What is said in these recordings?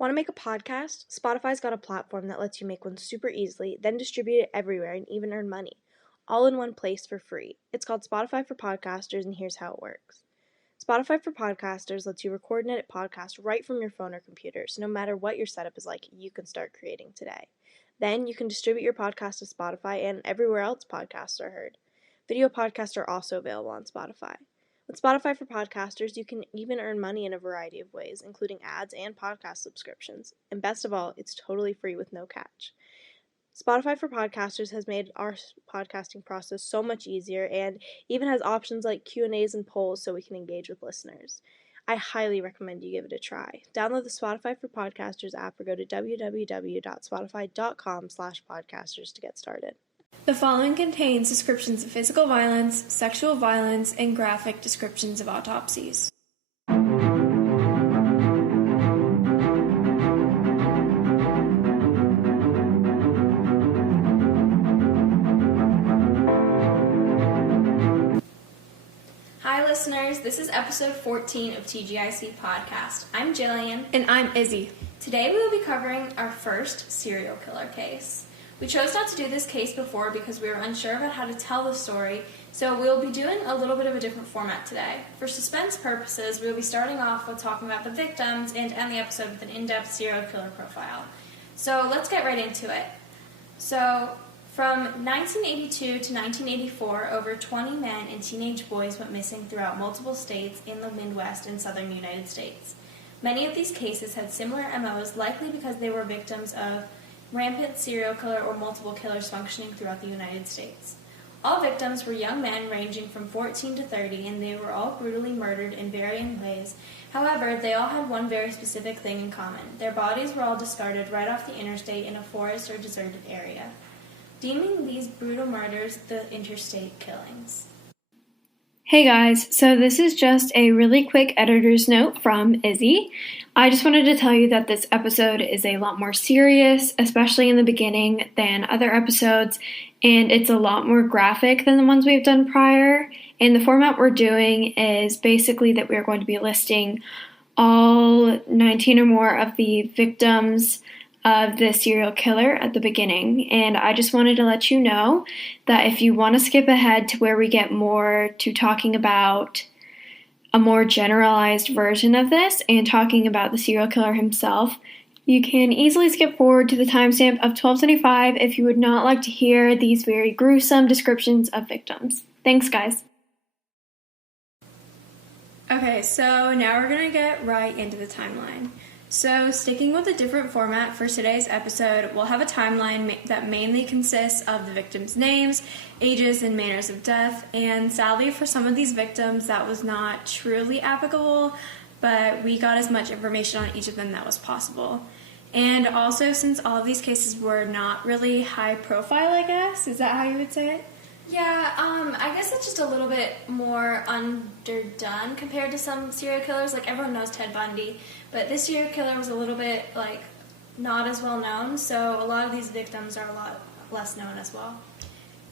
Want to make a podcast? Spotify's got a platform that lets you make one super easily, then distribute it everywhere and even earn money, all in one place for free. It's called Spotify for Podcasters, and here's how it works. Spotify for Podcasters lets you record and edit podcasts right from your phone or computer, so no matter what your setup is like, you can start creating today. Then you can distribute your podcast to Spotify and everywhere else podcasts are heard. Video podcasts are also available on Spotify. With Spotify for Podcasters, you can even earn money in a variety of ways, including ads and podcast subscriptions. And best of all, it's totally free with no catch. Spotify for Podcasters has made our podcasting process so much easier and even has options like Q&As and polls so we can engage with listeners. I highly recommend you give it a try. Download the Spotify for Podcasters app or go to www.spotify.com/podcasters to get started. The following contains descriptions of physical violence, sexual violence, and graphic descriptions of autopsies. Hi listeners, this is episode 14 of TGIC Podcast. I'm Jillian. And I'm Izzy. Today we will be covering our first serial killer case. We chose not to do this case before because we were unsure about how to tell the story, so we'll be doing a little bit of a different format today. For suspense purposes, we'll be starting off with talking about the victims and end the episode with an in-depth serial killer profile. So let's get right into it. So, from 1982 to 1984, over 20 men and teenage boys went missing throughout multiple states in the Midwest and southern United States. Many of these cases had similar MOs, likely because they were victims of rampant serial killer or multiple killers functioning throughout the United States. All victims were young men ranging from 14 to 30, and they were all brutally murdered in varying ways. However, they all had one very specific thing in common. Their bodies were all discarded right off the interstate in a forest or deserted area, deeming these brutal murders the interstate killings. Hey guys, so this is just a really quick editor's note from Izzy. I just wanted to tell you that this episode is a lot more serious, especially in the beginning, than other episodes, and it's a lot more graphic than the ones we've done prior. And the format we're doing is basically that we're going to be listing all 19 or more of the victims of the serial killer at the beginning, and I just wanted to let you know that if you want to skip ahead to where we get more to talking about a more generalized version of this and talking about the serial killer himself, you can easily skip forward to the timestamp of 12:25 if you would not like to hear these very gruesome descriptions of victims. Thanks, guys. Okay, so now we're going to get right into the timeline. So, sticking with a different format for today's episode, we'll have a timeline that mainly consists of the victims' names, ages, and manners of death, and sadly for some of these victims that was not truly applicable, but we got as much information on each of them that was possible. And also, since all of these cases were not really high profile, I guess, is that how you would say it? Yeah, I guess it's just a little bit more underdone compared to some serial killers. Like, everyone knows Ted Bundy, but this serial killer was a little bit, not as well known, so a lot of these victims are a lot less known as well.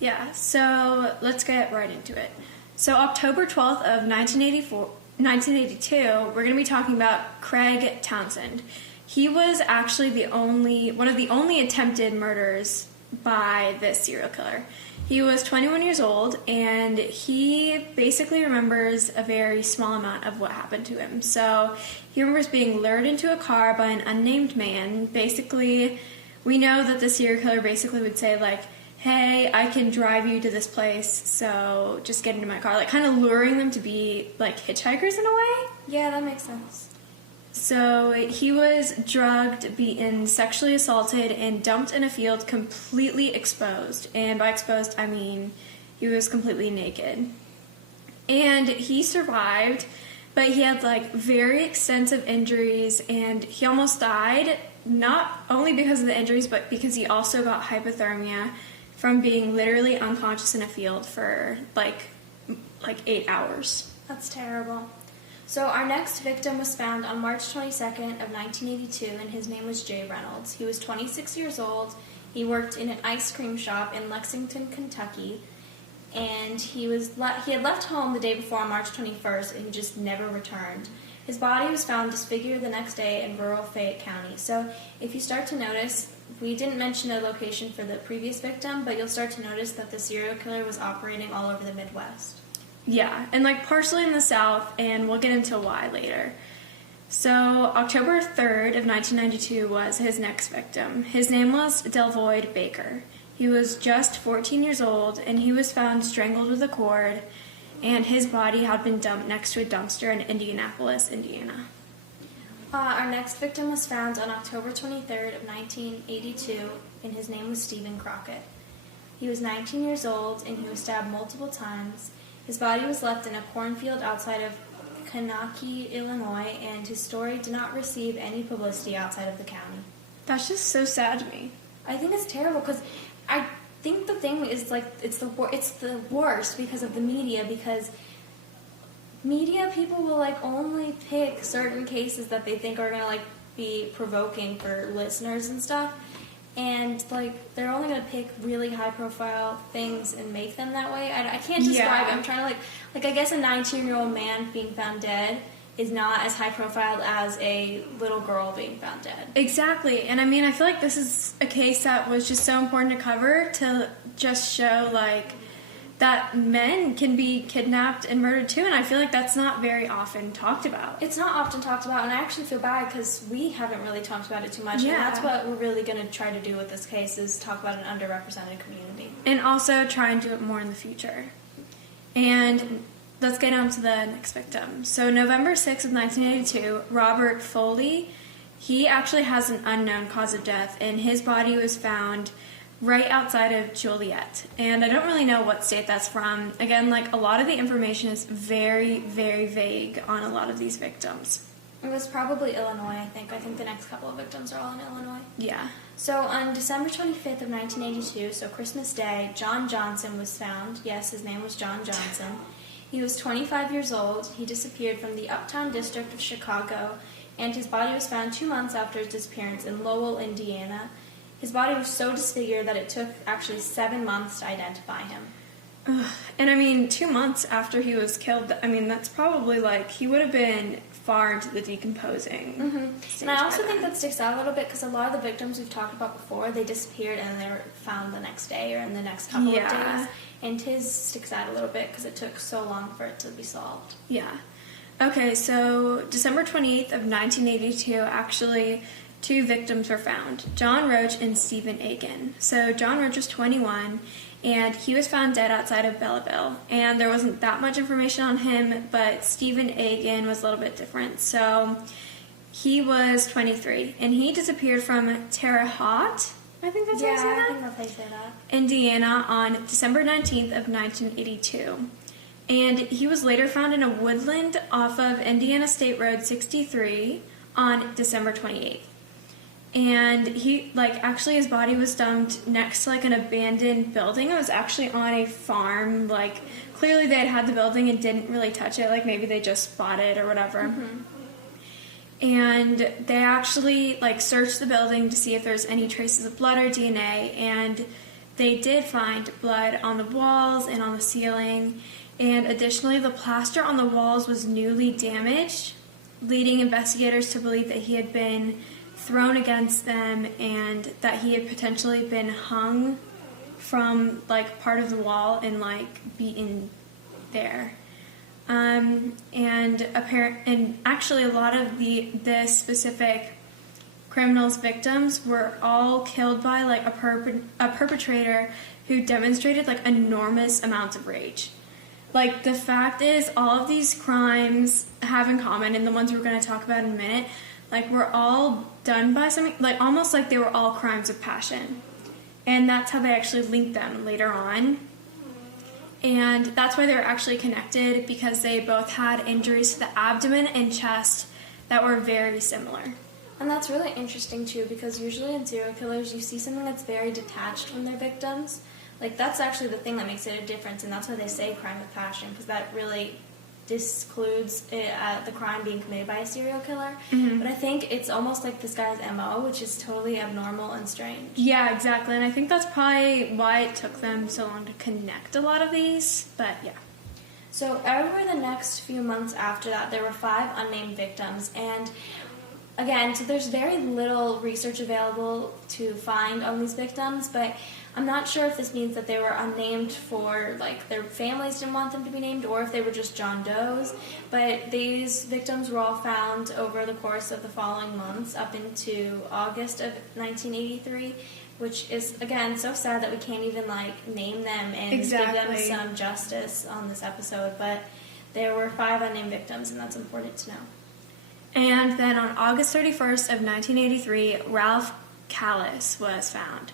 Yeah, so let's get right into it. So October 12th of 1982, we're going to be talking about Craig Townsend. He was actually one of the only attempted murders by this serial killer. He was 21 years old, and he basically remembers a very small amount of what happened to him. So he remembers being lured into a car by an unnamed man. Basically, we know that the serial killer basically would say, hey, I can drive you to this place, so just get into my car. Kind of luring them to be, hitchhikers in a way. Yeah, that makes sense. So he was drugged, beaten, sexually assaulted, and dumped in a field completely exposed. And by exposed, I mean he was completely naked. And he survived, but he had very extensive injuries, and he almost died, not only because of the injuries, but because he also got hypothermia from being literally unconscious in a field for 8 hours. That's terrible. So our next victim was found on March 22nd of 1982, and his name was Jay Reynolds. He was 26 years old. He worked in an ice cream shop in Lexington, Kentucky, and he had left home the day before on March 21st, and he just never returned. His body was found disfigured the next day in rural Fayette County. So if you start to notice, we didn't mention a location for the previous victim, but you'll start to notice that the serial killer was operating all over the Midwest. Yeah, and like partially in the South, and we'll get into why later. So October 3rd of 1992 was his next victim. His name was Delvoyd Baker. He was just 14 years old, and he was found strangled with a cord, and his body had been dumped next to a dumpster in Indianapolis, Indiana. Our next victim was found on October 23rd of 1982, and his name was Stephen Crockett. He was 19 years old, and he was stabbed multiple times. His body was left in a cornfield outside of Kankakee, Illinois, and his story did not receive any publicity outside of the county. That's just so sad to me. I think it's terrible because I think the thing is like it's the worst because of the media, because media people will like only pick certain cases that they think are gonna like be provoking for listeners and stuff, and like they're only gonna pick really high profile things and make them that way. I can't describe it. I'm trying to like I guess a 19-year-old man being found dead is not as high profile as a little girl being found dead. Exactly. And I mean, I feel like this is a case that was just so important to cover, to just show like that men can be kidnapped and murdered too, and I feel like that's not very often talked about. It's not often talked about, and I actually feel bad because we haven't really talked about it too much. Yeah. And that's what we're really going to try to do with this case, is talk about an underrepresented community. And also try and do it more in the future. And let's get on to the next victim. So November 6th of 1982, Robert Foley, he actually has an unknown cause of death, and his body was found right outside of Joliet. And I don't really know what state that's from. Again, like a lot of the information is very, very vague on a lot of these victims. It was probably Illinois, I think. I think the next couple of victims are all in Illinois. Yeah. So on December 25th of 1982, so Christmas Day, John Johnson was found. Yes, his name was John Johnson. He was 25 years old. He disappeared from the Uptown District of Chicago, and his body was found 2 months after his disappearance in Lowell, Indiana. His body was so disfigured that it took actually 7 months to identify him. And I mean, 2 months after he was killed, I mean, that's probably like, he would have been far into the decomposing stage. And I also think that sticks out a little bit because a lot of the victims we've talked about before, they disappeared and they were found the next day or in the next couple of days. And his sticks out a little bit because it took so long for it to be solved. Yeah. Okay, so December 28th of 1982, actually, 2 victims were found, John Roach and Stephen Aiken. So John Roach was 21, and he was found dead outside of Belleville. And there wasn't that much information on him, but Stephen Aiken was a little bit different. So he was 23, and he disappeared from Terre Haute, I think that's how you say that? I think that's how you say that. Indiana on December 19th of 1982. And he was later found in a woodland off of Indiana State Road 63 on December 28th. And he, like, actually his body was dumped next to, like, an abandoned building. It was actually on a farm. Like, clearly they had the building and didn't really touch it. Like, maybe they just bought it or whatever. And they actually, like, searched the building to see if there's any traces of blood or DNA. And they did find blood on the walls and on the ceiling. And additionally, the plaster on the walls was newly damaged, leading investigators to believe that he had been thrown against them and that he had potentially been hung from like part of the wall and like beaten there. And actually a lot of this specific criminal's victims were all killed by like a perpetrator who demonstrated like enormous amounts of rage. Like, the fact is, all of these crimes have in common, and the ones we're going to talk about in a minute, like, were all done by something, like, almost like they were all crimes of passion. And that's how they actually linked them later on. And that's why they're actually connected, because they both had injuries to the abdomen and chest that were very similar. And that's really interesting, too, because usually in serial killers, you see something that's very detached from their victims. Like, that's actually the thing that makes it a difference, and that's why they say crime of passion, because that really discludes the crime being committed by a serial killer. But I think it's almost like this guy's MO, which is totally abnormal and strange. Yeah, exactly, and I think that's probably why it took them so long to connect a lot of these, but yeah. So over the next few months after that, there were 5 unnamed victims, and again, so there's very little research available to find on these victims, but I'm not sure if this means that they were unnamed for, like, their families didn't want them to be named, or if they were just John Does. But these victims were all found over the course of the following months up into August of 1983, which is, again, so sad that we can't even, like, name them and give them some justice on this episode. But there were 5 unnamed victims, and that's important to know. And then on August 31st of 1983, Ralph Callis was found.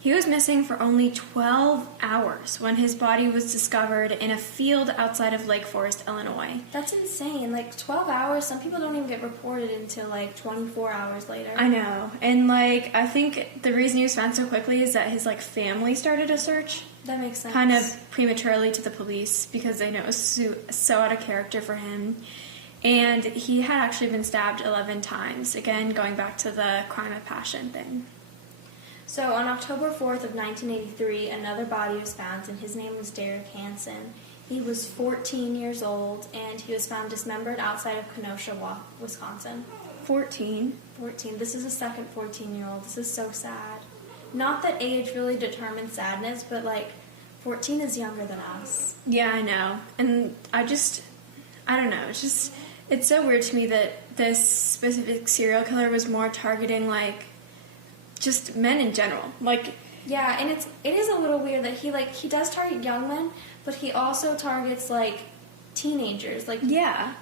He was missing for only 12 hours when his body was discovered in a field outside of Lake Forest, Illinois. That's insane. Like, 12 hours, some people don't even get reported until, like, 24 hours later. I know. And, like, I think the reason he was found so quickly is that his, like, family started a search. That makes sense. Kind of prematurely to the police because they know it was so out of character for him. And he had actually been stabbed 11 times. Again, going back to the crime of passion thing. So on October 4th of 1983, another body was found, and his name was Derek Hansen. He was 14 years old, and he was found dismembered outside of Kenosha, Wisconsin. 14. This is a second 14-year-old. This is so sad. Not that age really determines sadness, but, like, 14 is younger than us. Yeah, I know. And I don't know. It's so weird to me that this specific serial killer was more targeting, like, just men in general. Like, yeah, and it is a little weird that he does target young men, but he also targets, like, teenagers. Like, yeah,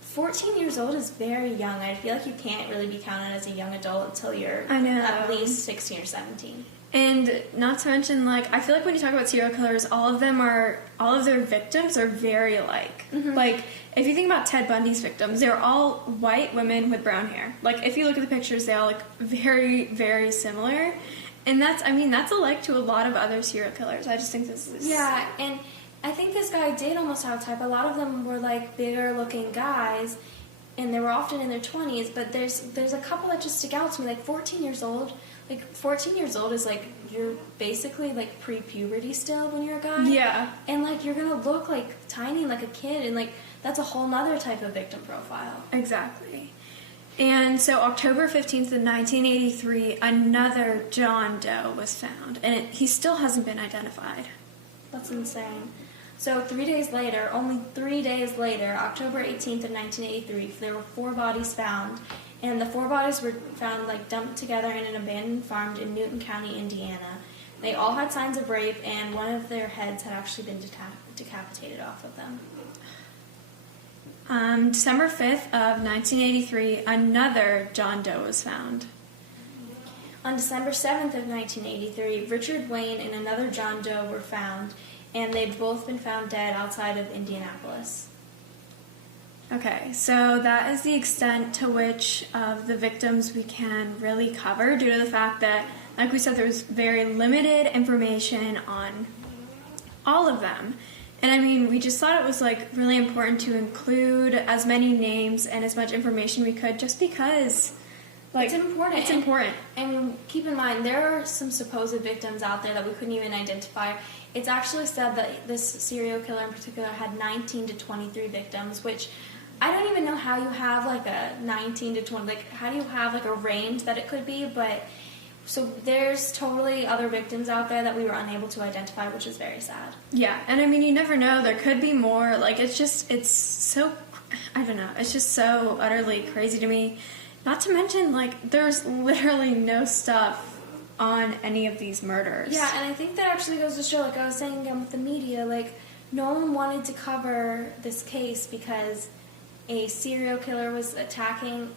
14 years old is very young. I feel like you can't really be counted as a young adult until you're at least 16 or 17. And not to mention, like, I feel like when you talk about serial killers, all of their victims are very alike. Mm-hmm. Like, if you think about Ted Bundy's victims, they're all white women with brown hair. Like, if you look at the pictures, they all look very, very similar. And that's alike to a lot of other serial killers. I just think this is... Yeah, and I think this guy did almost have a type. A lot of them were, like, bigger-looking guys, and they were often in their 20s, but there's a couple that just stick out to me, like 14 years old. Like, 14 years old is, like, you're basically, like, pre-puberty still when you're a guy. Yeah. And, like, you're going to look, like, tiny, like a kid, and, like, that's a whole nother type of victim profile. Exactly. And so October 15th of 1983, another John Doe was found, and he still hasn't been identified. That's insane. So 3 days later, only 3 days later, October 18th of 1983, there were 4 bodies found. And the 4 bodies were found, like, dumped together in an abandoned farm in Newton County, Indiana. They all had signs of rape, and one of their heads had actually been decapitated off of them. December 5th of 1983, another John Doe was found. On December 7th of 1983, Richard Wayne and another John Doe were found, and they'd both been found dead outside of Indianapolis. Okay, so that is the extent to which of the victims we can really cover due to the fact that, like we said, there was very limited information on all of them. And I mean, we just thought it was, like, really important to include as many names and as much information we could just because, like, it's important. It's important. And keep in mind, there are some supposed victims out there that we couldn't even identify. It's actually said that this serial killer in particular had 19 to 23 victims, which I don't even know how you have, like, a 19 to 20, like, how do you have, like, a range that it could be, but, so there's totally other victims out there that we were unable to identify, which is very sad. Yeah, and I mean, you never know, there could be more, like, it's so, I don't know, it's just so utterly crazy to me. Not to mention, like, there's literally no stuff on any of these murders. Yeah, and I think that actually goes to show, like I was saying again with the media, like, no one wanted to cover this case because a serial killer was attacking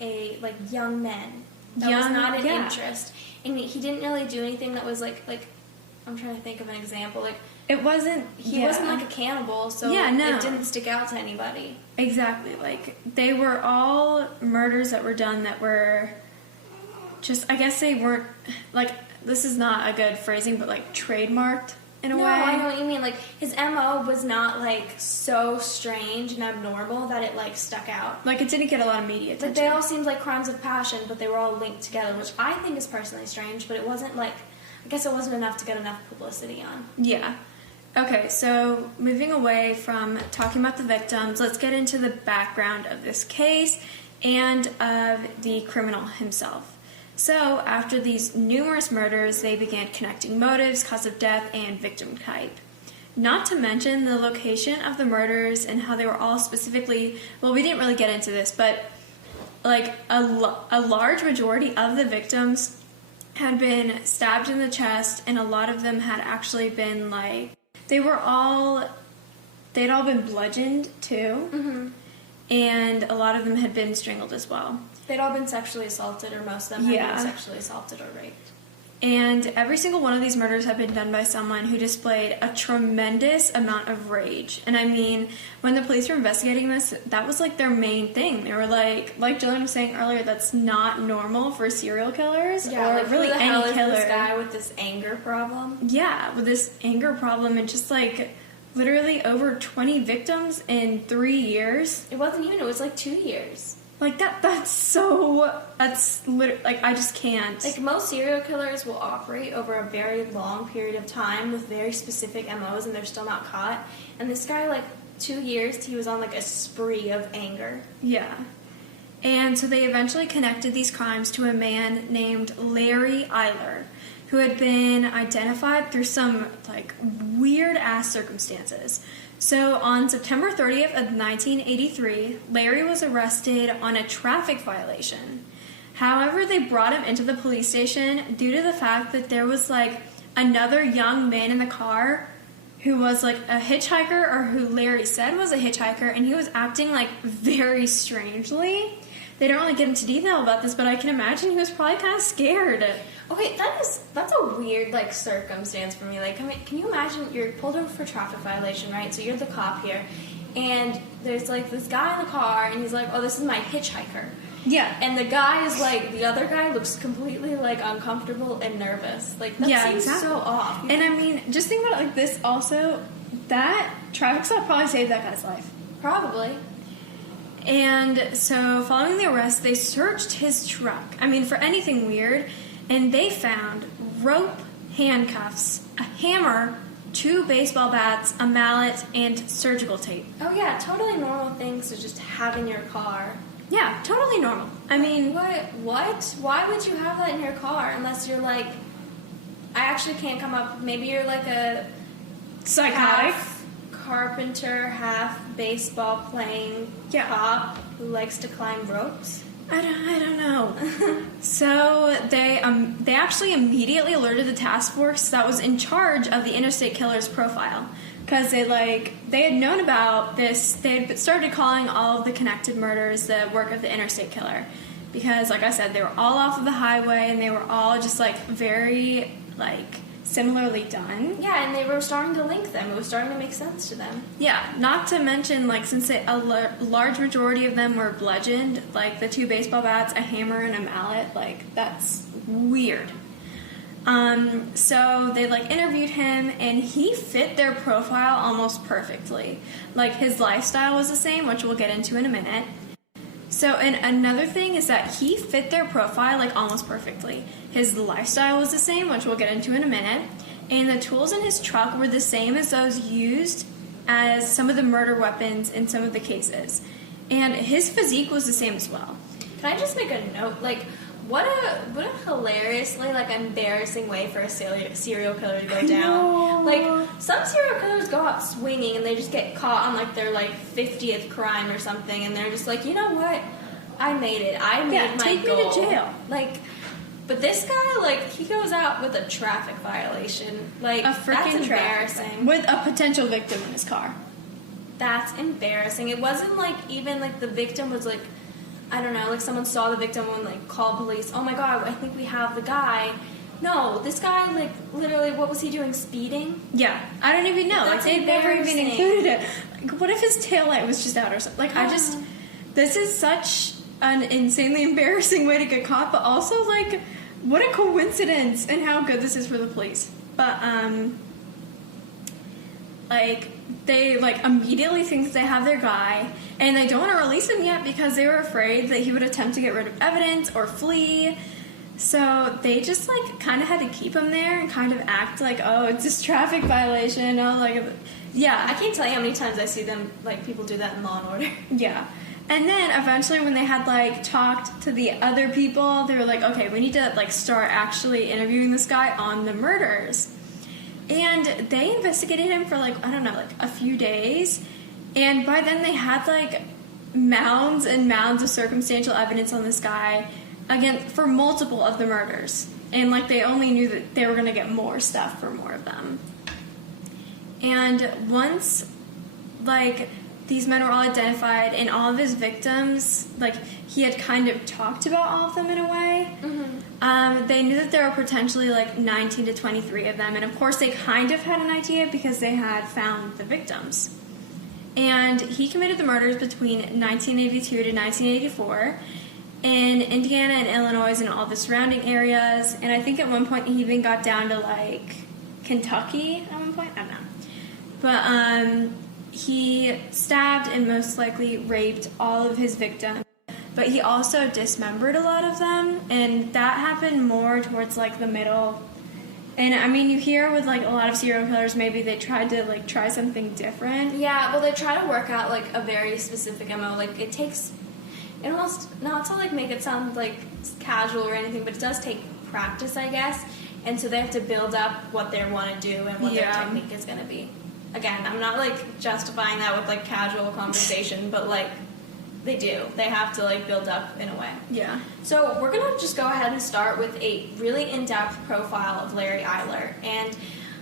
young men. That was not an interest. And he didn't really do anything that was like I'm trying to think of an example. Like, it wasn't he wasn't like a cannibal, so it didn't stick out to anybody. Exactly. Like, they were all murders that were done that were just, I guess they weren't, like, this is not a good phrasing, but, like, trademarked in a way. No, I know what you mean. Like, his MO was not, like, so strange and abnormal that it, like, stuck out. Like, it didn't get a lot of media attention. Like, they all seemed like crimes of passion, but they were all linked together, which I think is personally strange, but it wasn't, like, I guess it wasn't enough to get enough publicity on. Yeah. Okay, so moving away from talking about the victims, let's get into the background of this case and of the criminal himself. So, after these numerous murders, they began connecting motives, cause of death, and victim type. Not to mention the location of the murders and how they were all specifically, well, we didn't really get into this, but like a large majority of the victims had been stabbed in the chest, and a lot of them had actually been like, they'd all been bludgeoned too, Mm-hmm. and a lot of them had been strangled as well. They'd all been sexually assaulted, or most of them had been sexually assaulted or raped. And every single one of these murders had been done by someone who displayed a tremendous amount of rage. And I mean, when the police were investigating this, that was like their main thing. They were like Jillian was saying earlier, that's not normal for serial killers Yeah, or like really who the any hell is killer. this guy with this anger problem? Yeah, with this anger problem and just like literally over 20 victims in 3 years. It wasn't even, it was like 2 years. Like that's literally, like, I just can't. Like, most serial killers will operate over a very long period of time with very specific MOs, and they're still not caught. And this guy, like, 2 years, he was on, like, a spree of anger. Yeah. And so they eventually connected these crimes to a man named Larry Eiler, who had been identified through some, like, weird-ass circumstances. So on September 30th of 1983, Larry was arrested on a traffic violation. However, they brought him into the police station due to the fact that there was, like, another young man in the car who was, like, a hitchhiker, or who Larry said was a hitchhiker, and he was acting, like, very strangely. They don't really get into detail about this, but I can imagine he was probably kind of scared. Okay, that's a weird, like, circumstance for me. Like, I mean, can you imagine you're pulled over for traffic violation, right? So you're the cop here, and there's, like, this guy in the car, and he's like, oh, this is my hitchhiker. Yeah. And the guy is, like, the other guy looks completely, like, uncomfortable and nervous. Like, that seems so off. And I mean, just think about it like this also, that traffic stop probably saved that guy's life. Probably. And so, following the arrest, they searched his truck, I mean, for anything weird, and they found rope, handcuffs, a hammer, 2 baseball bats, a mallet, and surgical tape. Oh, yeah, totally normal things to just have in your car. Yeah, totally normal. I mean, What? Why would you have that in your car unless you're, like, I actually can't come up, maybe you're, like, a psychotic. half carpenter, half baseball playing cop who likes to climb ropes. I don't know. So they actually immediately alerted the task force that was in charge of the Interstate Killer's profile, because they had known about this. They had started calling all of the connected murders the work of the Interstate Killer, because, like I said, they were all off of the highway and they were all just like very like similarly done. Yeah, and they were starting to link them. It was starting to make sense to them. Yeah, not to mention, like, since a large majority of them were bludgeoned, like the 2 baseball bats, a hammer, and a mallet, like, that's weird. So they, like, interviewed him, and he fit their profile almost perfectly. Like, his lifestyle was the same, which we'll get into in a minute. So, and another thing is that he fit their profile, like, almost perfectly. His lifestyle was the same, which we'll get into in a minute. And the tools in his truck were the same as those used as some of the murder weapons in some of the cases. And his physique was the same as well. Can I just make a note? Like, what a hilariously, like, embarrassing way for a serial killer to go down. Like, some serial killers go out swinging and they just get caught on, like, their, like, 50th crime or something, and they're just like, you know what? I made it. I made my take goal. me to jail. Like, but this guy, like, he goes out with a traffic violation. Like, A freaking that's embarrassing. with a potential victim in his car. That's embarrassing. It wasn't, like, even, like, the victim was, like, I don't know, like, someone saw the victim and, like, called police. Oh, my God, I think we have the guy. No, this guy, like, literally, what was he doing, speeding? Yeah, I don't even know. That's like, they never even embarrassing. included it. Like, what if his taillight was just out or something? Like, this is such an insanely embarrassing way to get caught, but also, like, what a coincidence and how good this is for the police. But, like, they, like, immediately think that they have their guy, and they don't want to release him yet because they were afraid that he would attempt to get rid of evidence or flee. So they just, like, kind of had to keep him there and kind of act like, oh, it's this traffic violation. I was like, yeah. I can't tell you how many times I see them, like, people do that in Law & Order. Yeah. And then eventually when they had, like, talked to the other people, they were like, okay, we need to, like, start actually interviewing this guy on the murders. And they investigated him for, like, I don't know, like, a few days. And by then they had, like, mounds and mounds of circumstantial evidence on this guy, again, for multiple of the murders. And, like, they only knew that they were going to get more stuff for more of them. And once, like, these men were all identified and all of his victims, like, he had kind of talked about all of them in a way. Mm-hmm. They knew that there were potentially, like, 19 to 23 of them. And, of course, they kind of had an idea because they had found the victims. And he committed the murders between 1982 to 1984 in Indiana and Illinois and all the surrounding areas. And I think at one point he even got down to, like, Kentucky at one point. I don't know. But he stabbed and most likely raped all of his victims. But he also dismembered a lot of them. And that happened more towards, like, the middle. And, I mean, you hear with, like, a lot of serial killers, maybe they tried to, like, try something different. Yeah, well, they try to work out, like, a very specific MO. Like, it takes, it almost, not to, like, make it sound, like, casual or anything, but it does take practice, I guess. And so they have to build up what they want to do and what their technique is going to be. Again, I'm not, like, justifying that with, like, casual conversation, but, like, they do. They have to, like, build up in a way. Yeah. So we're going to just go ahead and start with a really in-depth profile of Larry Eiler. And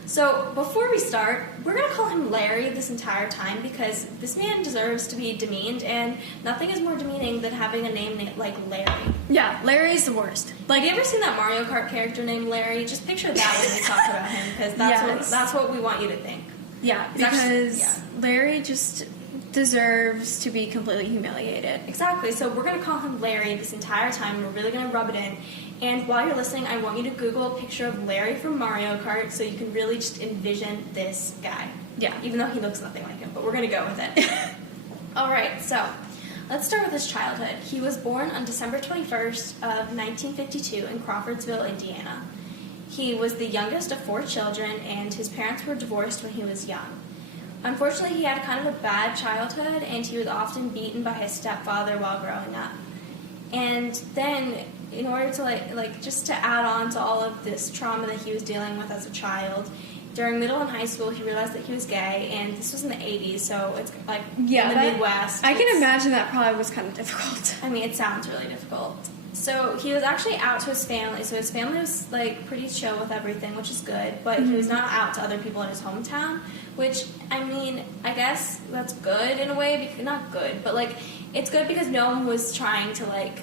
so before we start, we're going to call him Larry this entire time because this man deserves to be demeaned, and nothing is more demeaning than having a name like Larry. Yeah, Larry's the worst. Like, you ever seen that Mario Kart character named Larry? Just picture that when we talk about him, because that's what we want you to think. Yeah, because Larry just deserves to be completely humiliated. Exactly. So we're going to call him Larry this entire time. We're really going to rub it in. And while you're listening, I want you to Google a picture of Larry from Mario Kart so you can really just envision this guy. Yeah. Even though he looks nothing like him, but we're going to go with it. All right, so let's start with his childhood. He was born on December 21st of 1952 in Crawfordsville, Indiana. He was the youngest of 4 children, and his parents were divorced when he was young. Unfortunately, he had kind of a bad childhood, and he was often beaten by his stepfather while growing up. And then, in order to, like just to add on to all of this trauma that he was dealing with as a child, during middle and high school, he realized that he was gay, and this was in the 80s, so it's, like, in the Midwest. I can imagine that probably was kind of difficult. I mean, it sounds really difficult. So he was actually out to his family. So his family was, like, pretty chill with everything, which is good. But he was not out to other people in his hometown, which, I mean, I guess that's good in a way. Not good, but, like, it's good because no one was trying to, like,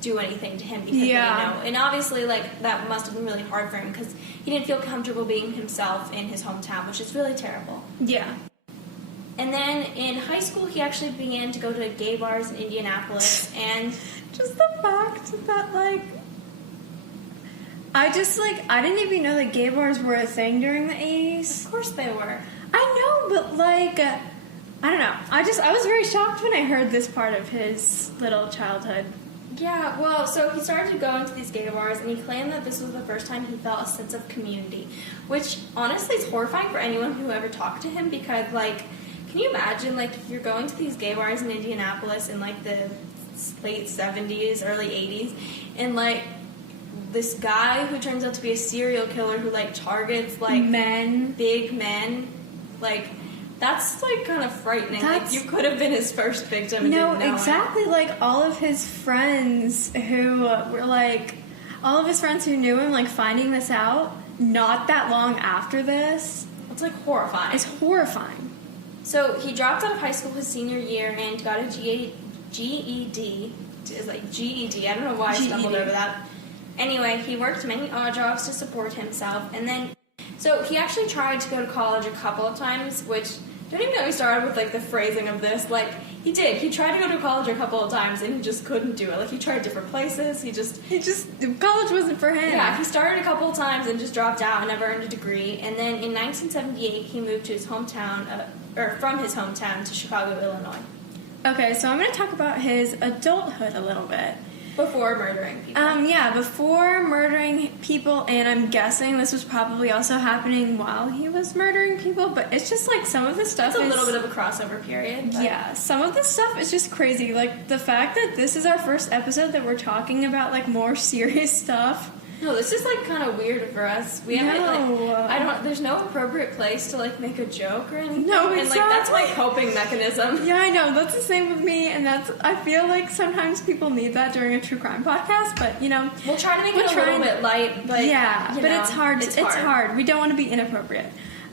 do anything to him because they didn't know. And obviously, like, that must have been really hard for him because he didn't feel comfortable being himself in his hometown, which is really terrible. Yeah. And then in high school, he actually began to go to gay bars in Indianapolis, and just the fact that, like, I didn't even know that gay bars were a thing during the 80s. Of course they were. I know, but, like, I don't know. I was very shocked when I heard this part of his little childhood. Yeah, well, so he started to go into these gay bars, and he claimed that this was the first time he felt a sense of community, which honestly is horrifying for anyone who ever talked to him because, like, can you imagine, like, if you're going to these gay bars in Indianapolis in, like, the late 70s, early 80s, and, like, this guy who turns out to be a serial killer who, like, targets, like, big men, like, that's, like, kind of frightening. Like, you could have been his first victim and didn't know exactly. it. Like, all of his friends who were, like, all of his friends who knew him, like, finding this out not that long after this. It's, like, horrifying. It's horrifying. So he dropped out of high school his senior year and got a GED. It's like GED. I don't know why I stumbled over that. Anyway, he worked many odd jobs to support himself, and then so he actually tried to go to college a couple of times, which don't even get me started with, like, the phrasing of this. Like, he did. He tried to go to college a couple of times, and he just couldn't do it. Like, he tried different places. College wasn't for him. Yeah, he started a couple of times and just dropped out and never earned a degree. And then in 1978, he moved to his hometown, from his hometown to Chicago, Illinois. Okay, so I'm going to talk about his adulthood a little bit. Before murdering people. Yeah, before murdering people, and I'm guessing this was probably also happening while he was murdering people, but it's just, like, some of the stuff It's a little bit of a crossover period. But. Yeah, some of the stuff is just crazy. Like, the fact that this is our first episode that we're talking about, like, more serious stuff. No, this is, like, kind of weird for us. We haven't, like, there's no appropriate place to, like, make a joke or anything. No, exactly. And, like, that's my coping mechanism. Yeah, I know. That's the same with me, and I feel like sometimes people need that during a true crime podcast, but, you know. We'll try to make it a little bit light, but, yeah, but know, it's hard. It's hard. We don't want to be inappropriate.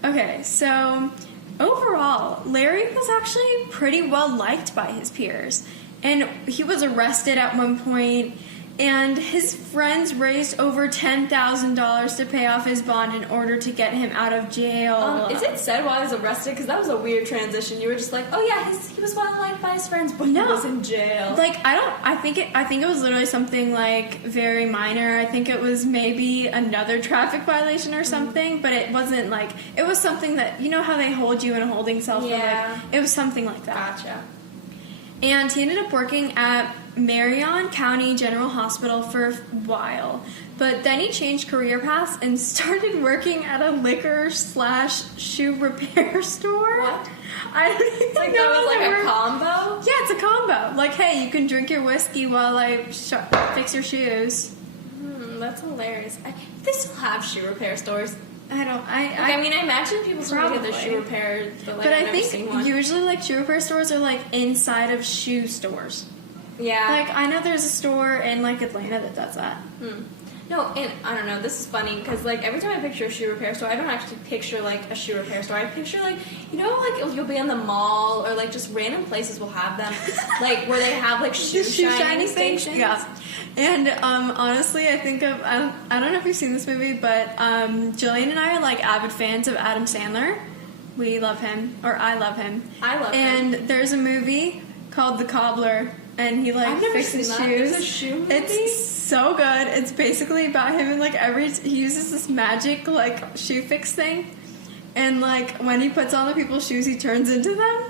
Okay, so overall, Larry was actually pretty well liked by his peers, and he was arrested at one point. And his friends raised over $10,000 to pay off his bond in order to get him out of jail. Is it said why he was arrested? Because that was a weird transition. You were just like, oh yeah, he was well liked by his friends, but he was in jail. Like, I think it was literally something, like, very minor. I think it was maybe another traffic violation or something, but it wasn't, like, it was something that, you know how they hold you in a holding cell for, like, it was something like that. Gotcha. And he ended up working at Marion County General Hospital for a while, but then he changed career paths and started working at a liquor/shoe repair store. What? I don't even like know. That was like a combo? Yeah, it's a combo. Like, hey, you can drink your whiskey while I fix your shoes. That's hilarious. They still have shoe repair stores. I mean, I imagine people still get their shoe repaired, but, like, I've never seen one. Usually, like, shoe repair stores are, like, inside of shoe stores. Yeah. Like, I know there's a store in, like, Atlanta that does that. No, and I don't know, this is funny, because, like, every time I picture a shoe repair store, I don't actually picture, like, a shoe repair store. I picture, like, you know, like, you'll be in the mall, or, like, just random places will have them, like, where they have, like, shoe shining stations. Yeah. And, honestly, I think of, I don't know if you've seen this movie, but, Jillian and I are, like, avid fans of Adam Sandler. We love him, or I love him. I love him. And there's a movie called The Cobbler, and he, like, fixes shoes. There's a shoe movie? It's so good. It's basically about him, and, like, he uses this magic, like, shoe fix thing, and, like, when he puts on the people's shoes, he turns into them.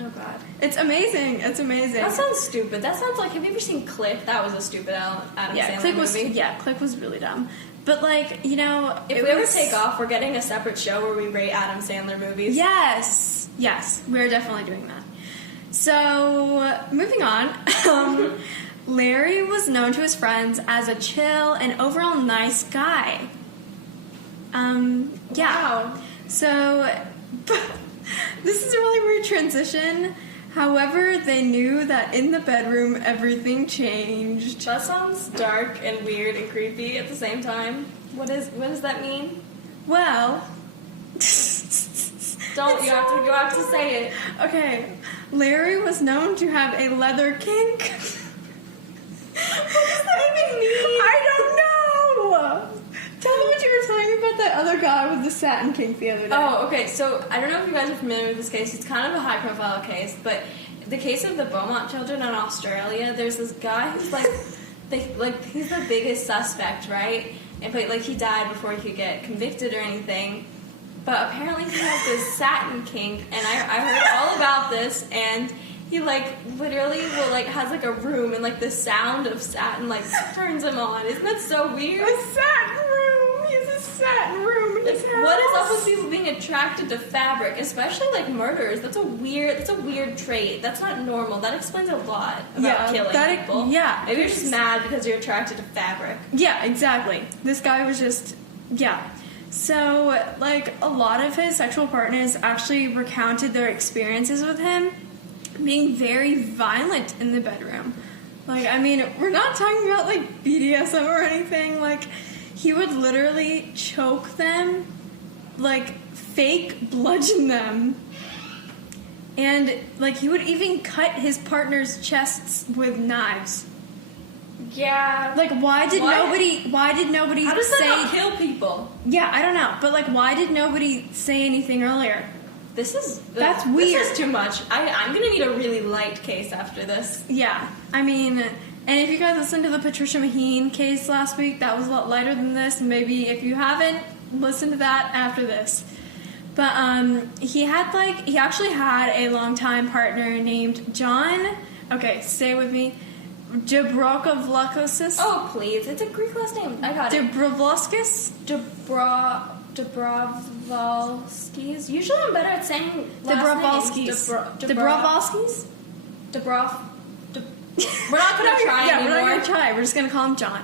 Oh, God. It's amazing. It's amazing. That sounds stupid. That sounds like, have you ever seen Click? That was a stupid Adam Sandler movie. Click was really dumb. But, like, you know, if we ever take off, we're getting a separate show where we rate Adam Sandler movies. Yes, we're definitely doing that. So, moving on, Larry was known to his friends as a chill and overall nice guy. Yeah. Wow. So, this is a really weird transition. However, they knew that in the bedroom, everything changed. That sounds dark and weird and creepy at the same time. What does that mean? Well... You have to say it. Okay. Larry was known to have a leather kink. What does that even mean? I don't know. Tell me what you were telling me about that other guy with the satin kink the other day. Oh, okay. So I don't know if you guys are familiar with this case. It's kind of a high-profile case, but the case of the Beaumont children in Australia. There's this guy who's he's the biggest suspect, right? But like he died before he could get convicted or anything. But apparently he has this satin kink, and I heard all about this, and he, like, literally will, like, has, like, a room, and, like, the sound of satin, like, turns him on. Isn't that so weird? A satin room! He has a satin room in his house. What is up with people being attracted to fabric, especially, like, murderers? That's a weird trait. That's not normal. That explains a lot about killing people. Yeah. Maybe you're just mad because you're attracted to fabric. Yeah, exactly. This guy was just, yeah. So, like, a lot of his sexual partners actually recounted their experiences with him being very violent in the bedroom. Like, I mean, we're not talking about, like, BDSM or anything. Like, he would literally choke them, like, fake bludgeon them. And, like, he would even cut his partner's chests with knives. Yeah. Like, why did nobody How does that say... not kill people? Yeah, I don't know. But, like, why did nobody say anything earlier? That's weird. This is too much. I'm gonna need a really light case after this. Yeah. I mean, and if you guys listened to the Patricia Maheen case last week, that was a lot lighter than this. Maybe if you haven't, listen to that after this. But, he actually had a longtime partner named John... Okay, stay with me. Dubrovskis. Oh, please. It's a Greek last name. I got it. Dubrovskis? Dubrovskis. Usually I'm better at saying last names. Dubrovskis? We're not going to try anymore. We're not going to try. We're just going to call him John.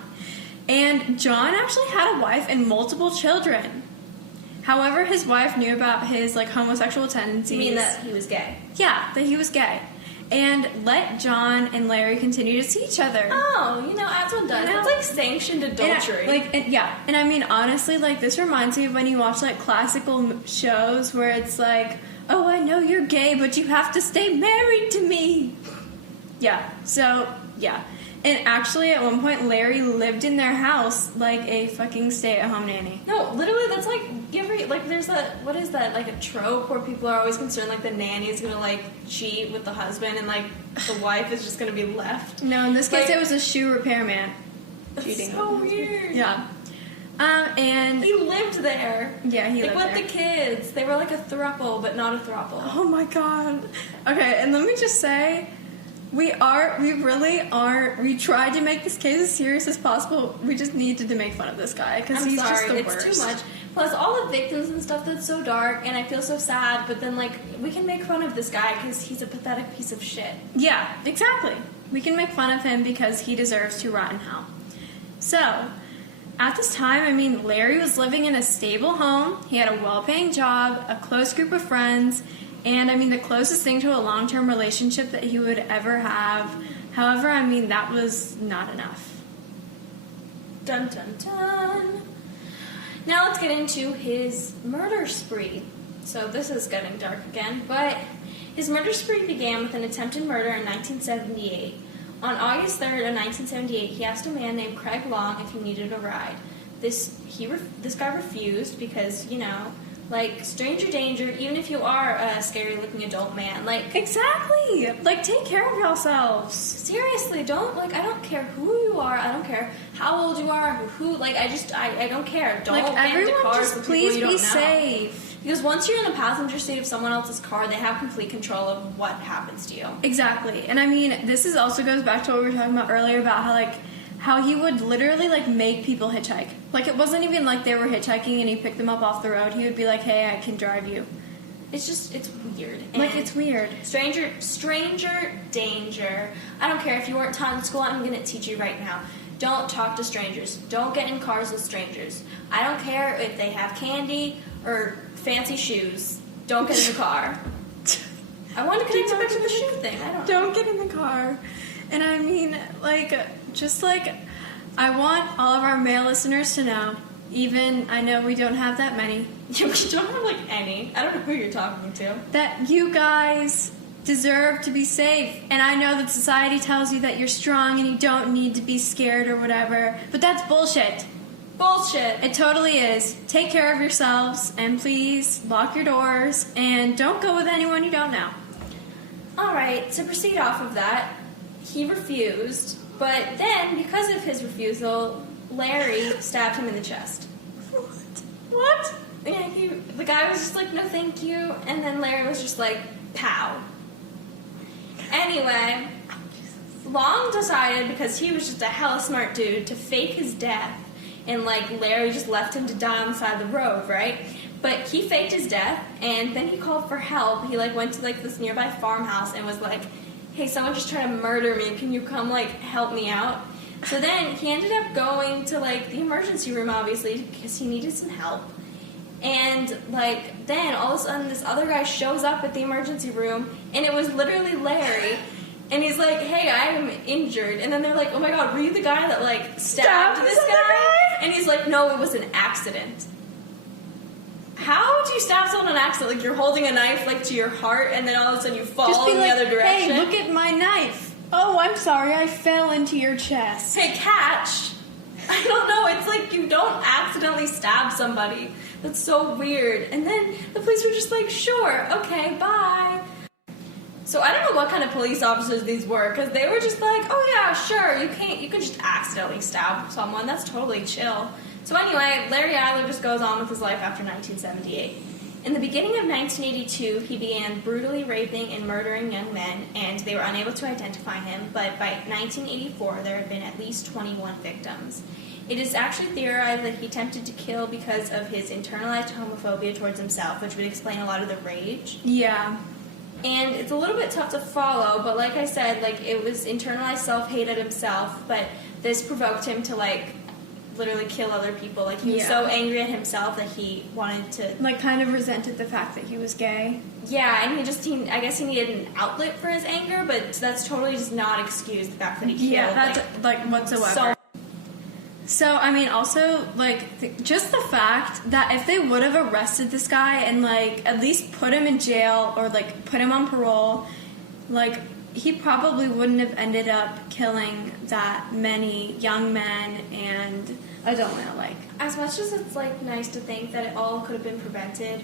And John actually had a wife and multiple children. However, his wife knew about his homosexual tendencies. You mean that he was gay? Yeah, that he was gay. And let John and Larry continue to see each other. Oh, as one does. It's like sanctioned adultery. And I mean, honestly, this reminds me of when you watch classical shows where it's like, oh, I know you're gay, but you have to stay married to me. Yeah, so, yeah. And actually, at one point, Larry lived in their house like a fucking stay-at-home nanny. No, literally, that's there's that, what is that, a trope where people are always concerned, the nanny is gonna, cheat with the husband and, the wife is just gonna be left. No, in this case, it was a shoe repairman cheating. So weird. Yeah. And... he lived there. Yeah, he lived there. With the kids. They were a throuple, but not a throuple. Oh, my God. Okay, and let me just say... We really aren't. We tried to make this case as serious as possible. We just needed to make fun of this guy because he's just the worst. It's too much. Plus, all the victims and stuff, that's so dark, and I feel so sad, but then, we can make fun of this guy because he's a pathetic piece of shit. Yeah, exactly. We can make fun of him because he deserves to rot in hell. So, at this time, Larry was living in a stable home. He had a well-paying job, a close group of friends, and, the closest thing to a long-term relationship that he would ever have. However, that was not enough. Dun, dun, dun. Now let's get into his murder spree. So this is getting dark again, but his murder spree began with an attempted murder in 1978. On August 3rd of 1978, he asked a man named Craig Long if he needed a ride. This guy refused because, stranger danger, even if you are a scary-looking adult man, Exactly! Take care of yourselves. Seriously, don't, I don't care who you are, I don't care how old you are, I don't care. Don't get into cars with people you don't know. Please be safe. Because once you're in the passenger seat of someone else's car, they have complete control of what happens to you. Exactly. And this also goes back to what we were talking about earlier about how he would literally, make people hitchhike. It wasn't even they were hitchhiking and he picked them up off the road. He would be like, hey, I can drive you. It's weird. And it's weird. Stranger danger. I don't care if you weren't taught in school, I'm going to teach you right now. Don't talk to strangers. Don't get in cars with strangers. I don't care if they have candy or fancy shoes. Don't get in the car. I want to connect it back to the shoe thing. Don't get in the car. And I want all of our male listeners to know, even, I know we don't have that many. Yeah, we don't have, any. I don't know who you're talking to. That you guys deserve to be safe. And I know that society tells you that you're strong and you don't need to be scared or whatever, but that's bullshit. Bullshit. It totally is. Take care of yourselves, and please lock your doors, and don't go with anyone you don't know. Alright, to proceed off of that, he refused, but then, because of his refusal, Larry stabbed him in the chest. What? Yeah, the guy was just no thank you, and then Larry was just pow. Anyway, Long decided, because he was just a hella smart dude, to fake his death, and Larry just left him to die on the side of the road, right? But he faked his death, and then he called for help. He went to this nearby farmhouse and was hey, someone just tried to murder me. Can you come, help me out? So then he ended up going to, the emergency room, obviously, because he needed some help. And, then all of a sudden this other guy shows up at the emergency room, and it was literally Larry. And he's hey, I am injured. And then they're oh my God, were you the guy that, stabbed this guy? And he's no, it was an accident. How do you stab someone in an accident? You're holding a knife, to your heart, and then all of a sudden you fall in the other direction? Hey, look at my knife. Oh, I'm sorry, I fell into your chest. Hey, catch. I don't know, it's you don't accidentally stab somebody. That's so weird. And then the police were just sure, okay, bye. So I don't know what kind of police officers these were, because they were just oh yeah, sure, you can just accidentally stab someone. That's totally chill. So anyway, Larry Adler just goes on with his life after 1978. In the beginning of 1982, he began brutally raping and murdering young men, and they were unable to identify him, but by 1984, there had been at least 21 victims. It is actually theorized that he attempted to kill because of his internalized homophobia towards himself, which would explain a lot of the rage. Yeah. And it's a little bit tough to follow, but like I said, like, it was internalized self-hate at himself, but this provoked him to, like, literally kill other people. Like, he was so angry at himself that he wanted to... Like, kind of resented the fact that he was gay. Yeah, and I guess he needed an outlet for his anger, but that's totally does not excuse the fact that he killed. Yeah, that's, like whatsoever. So, I mean, also, like, just the fact that if they would have arrested this guy and, like, at least put him in jail or, like, put him on parole, like, he probably wouldn't have ended up killing that many young men and adult men alike. As much as it's, like, nice to think that it all could have been prevented,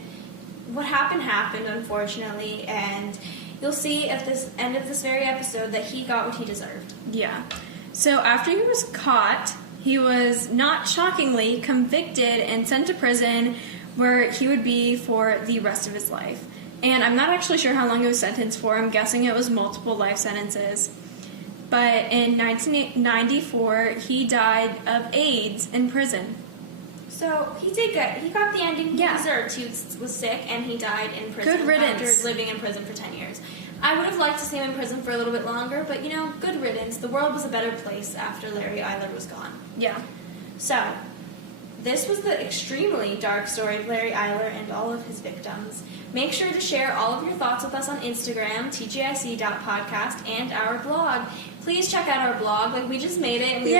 what happened, unfortunately, and you'll see at this end of this very episode that he got what he deserved. Yeah. So after he was caught, he was, not shockingly, convicted and sent to prison where he would be for the rest of his life. And I'm not actually sure how long he was sentenced for. I'm guessing it was multiple life sentences. But in 1994, he died of AIDS in prison. So he did good. He got the ending he deserved. He was sick and he died in prison. Good riddance. After living in prison for 10 years. I would have liked to see him in prison for a little bit longer, but, you know, good riddance. The world was a better place after Larry Eiler was gone. Yeah. So, this was the extremely dark story of Larry Eiler and all of his victims. Make sure to share all of your thoughts with us on Instagram, tgic.podcast, and our blog. Please check out our blog. Like, we just made it, and we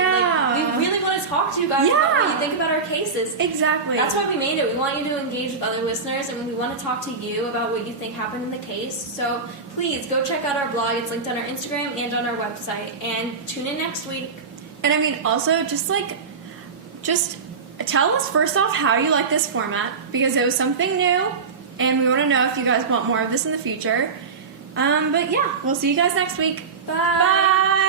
really want to talk to you guys about what you think about our cases. Exactly. That's why we made it. We want you to engage with other listeners, and we want to talk to you about what you think happened in the case. So please go check out our blog. It's linked on our Instagram and on our website. And tune in next week. And I mean, also, just tell us first off how you like this format, because it was something new, and we want to know if you guys want more of this in the future. But yeah, we'll see you guys next week. Bye. Bye.